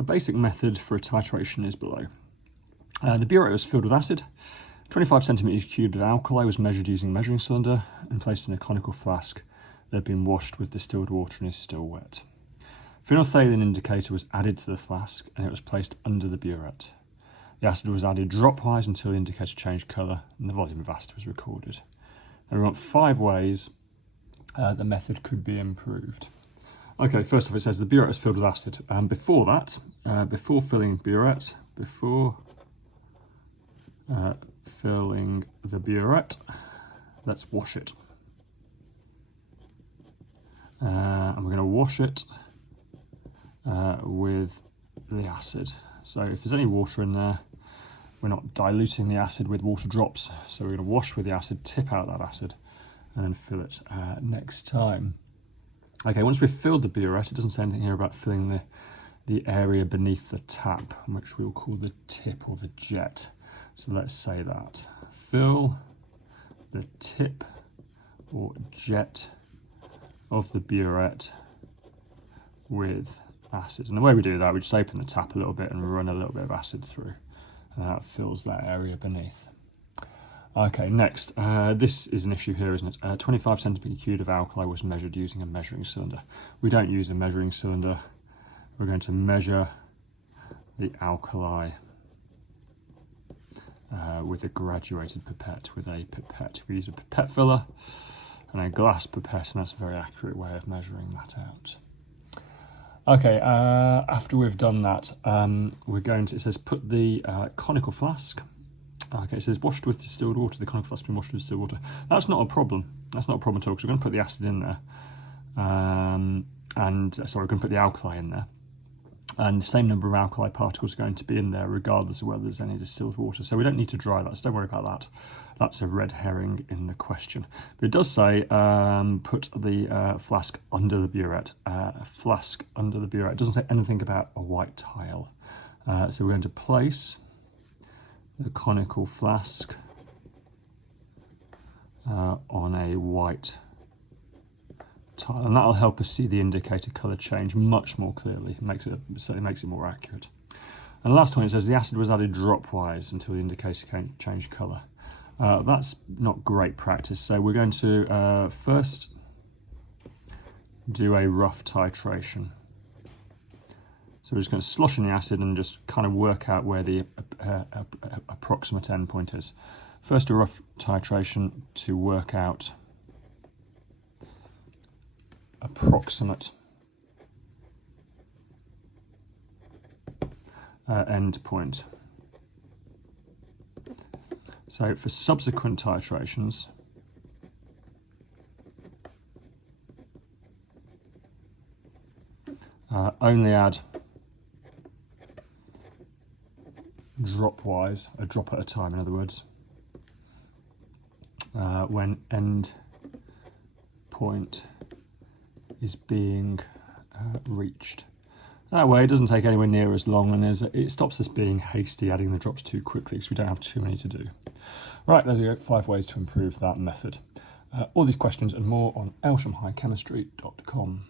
A basic method for a titration is below. The burette was filled with acid. 25 centimetres cubed of alkali was measured using a measuring cylinder and placed in a conical flask that had been washed with distilled water and is still wet. Phenolphthalein indicator was added to the flask and it was placed under the burette. The acid was added dropwise until the indicator changed colour and the volume of acid was recorded. Now we want 5 ways the method could be improved. Okay, first off it says the burette is filled with acid. Before that, before filling the burette, let's wash it. And we're going to wash it with the acid. So if there's any water in there, we're not diluting the acid with water drops. So we're going to wash with the acid, tip out that acid, and then fill it next time. Okay, once we've filled the burette, it doesn't say anything here about filling the area beneath the tap, which we'll call the tip or the jet. So let's say that. Fill the tip or jet of the burette with acid. And the way we do that, we just open the tap a little bit and run a little bit of acid through. And that fills that area beneath. Okay, next, this is an issue here, isn't it? 25 centimetre cubed of alkali was measured using a measuring cylinder. We don't use a measuring cylinder. We're going to measure the alkali with a graduated pipette, with a pipette. We use a pipette filler and a glass pipette, and that's a very accurate way of measuring that out. Okay, after we've done that, we're going to, it says put the conical flask. Okay, it says washed with distilled water. The conical flask has been washed with distilled water. That's not a problem. That's not a problem at all, because we're going to put the acid in there. Sorry, we're going to put the alkali in there. And the same number of alkali particles are going to be in there regardless of whether there's any distilled water. So we don't need to dry that, so don't worry about that. That's a red herring in the question. But it does say put the flask under the burette. Flask under the burette. It doesn't say anything about a white tile. So we're going to place the conical flask on a white tile, and that'll help us see the indicator colour change much more clearly. Certainly makes it more accurate. And the last one, it says the acid was added dropwise until the indicator changed colour. That's not great practice, so we're going to first do a rough titration. So we're just going to slosh in the acid and just kind of work out where the approximate endpoint is. First a rough titration to work out approximate endpoint. So for subsequent titrations, only add dropwise, a drop at a time in other words, when end point is being reached. That way it doesn't take anywhere near as long, and it stops us being hasty adding the drops too quickly because we don't have too many to do. Right, there we go, 5 ways to improve that method. All these questions and more on elshamhighchemistry.com.